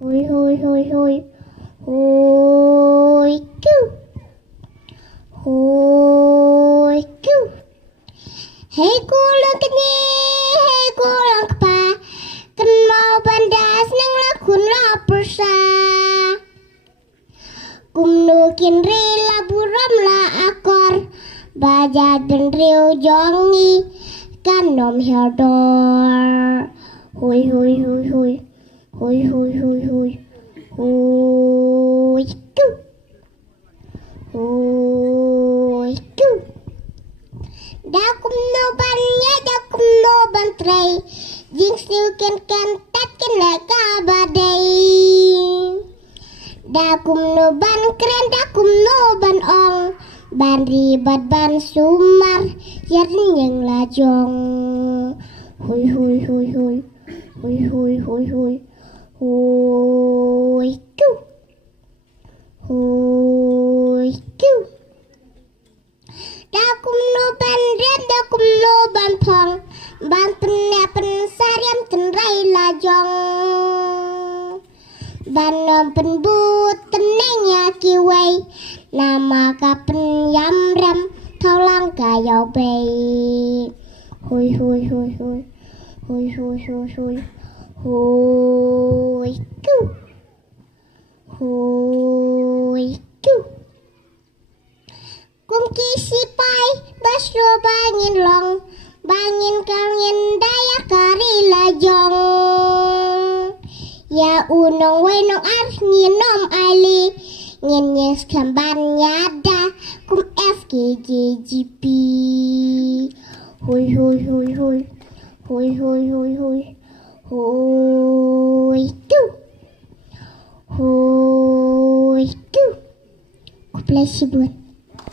Hoi hoi hoi hoi. Hoi kêu. Hoi kêu. Hei kulang kene, hei kulang kepa. Ken mau bandas nang lakun lapar sa. Kumnukin rela buram la akor. Baja dan riu jongi kanom hirdor. Hoi hoi hoi hoi. Hoi hoi hoi hoi. Hoi kêu. Hoi kêu. Dakum no bannya dakum no bantrai. Jing siukin kan tatkin leka badai. Dakum no ban keren dakum no ban ong. Ban ribet ban sumar yang lajong. Hoi hoi hoi hoi. Hoi hoi hoi hoi. Hoi kêu. Hoi kêu. Dakum no ban rem dakum no ban pong. Ban pen sariam ten rai lajong. Ban nom pen but tenengnya kiwai. Nama kapen yam rem thau lang kayau bay. Hoi hoi hoi hoi. Hoi hoi hoi hoi. Hoi kêu. Hoi kêu. Kum kisi pai basro bangin long. Bangin kangin daya kari lajong. Ya unong wenong ar nginom ali. Ngin yes kamban nyada kum FKJGP. Hoi hoi hoi hoi. Hoi hoi hoi hoi. Hoi kêu. Hoi kêu. Ku play si buat.